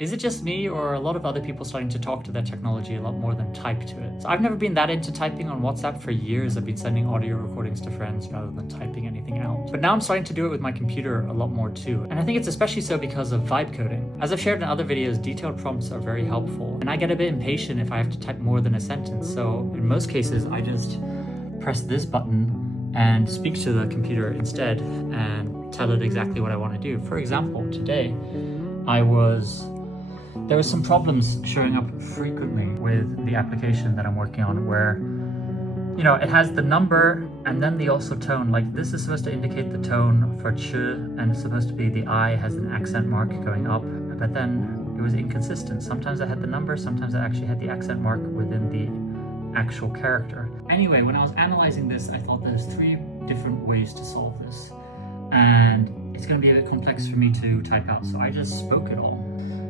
Is it just me, or are a lot of other people starting to talk to their technology a lot more than type to it? So I've never been that into typing on WhatsApp. For years I've been sending audio recordings to friends rather than typing anything out. But now I'm starting to do it with my computer a lot more too. And I think it's especially so because of vibe coding. As I've shared in other videos, detailed prompts are very helpful. And I get a bit impatient if I have to type more than a sentence. So in most cases, I just press this button and speak to the computer instead and tell it exactly what I want to do. For example, today there were some problems showing up frequently with the application that I'm working on where, it has the number and then the also tone. Like this is supposed to indicate the tone for ch, and it's supposed to be the I has an accent mark going up, but then it was inconsistent. Sometimes I had the number, sometimes I actually had the accent mark within the actual character. Anyway, when I was analyzing this, I thought there's 3 different ways to solve this. And it's going to be a bit complex for me to type out, so I just spoke it all.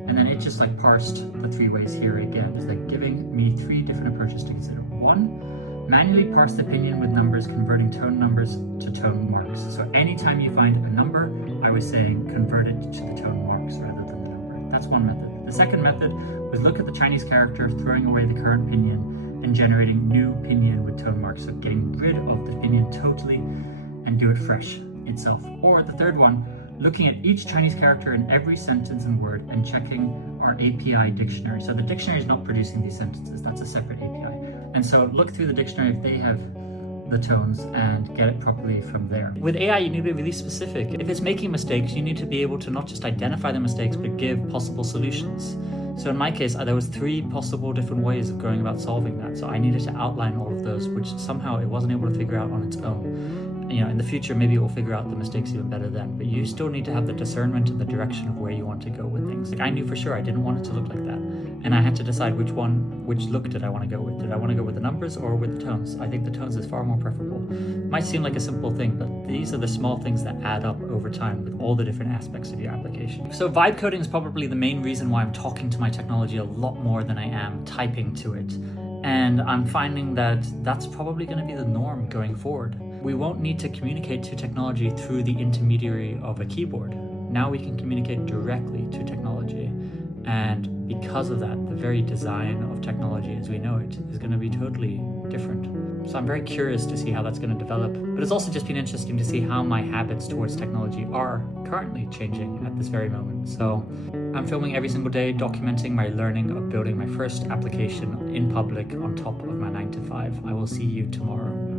And then it just parsed the 3 ways here again. It's giving me 3 different approaches to consider. 1, manually parse the opinion with numbers, converting tone numbers to tone marks. So anytime you find a number, I was saying convert it to the tone marks rather than the number. That's one method. The second method was look at the Chinese character, throwing away the current pinyin, and generating new pinyin with tone marks. So getting rid of the pinyin totally and do it fresh itself. Or the third one, looking at each Chinese character in every sentence and word and checking our API dictionary. So the dictionary is not producing these sentences, that's a separate API. And so look through the dictionary if they have the tones and get it properly from there. With AI, you need to be really specific. If it's making mistakes, you need to be able to not just identify the mistakes, but give possible solutions. So in my case, there was 3 possible different ways of going about solving that. So I needed to outline all of those, which somehow it wasn't able to figure out on its own. In the future, maybe it will figure out the mistakes even better then, but you still need to have the discernment and the direction of where you want to go with things. I knew for sure I didn't want it to look like that. And I had to decide which look did I want to go with. Did I want to go with the numbers or with the tones? I think the tones is far more preferable. It might seem like a simple thing, but these are the small things that add up over time with all the different aspects of your application. So vibe coding is probably the main reason why I'm talking to my technology a lot more than I am typing to it. And I'm finding that that's probably going to be the norm going forward. We won't need to communicate to technology through the intermediary of a keyboard. Now we can communicate directly to technology. And because of that, the very design of technology as we know it is going to be totally different. So I'm very curious to see how that's going to develop. But it's also just been interesting to see how my habits towards technology are currently changing at this very moment. So I'm filming every single day, documenting my learning of building my first application in public on top of my 9 to 5. I will see you tomorrow.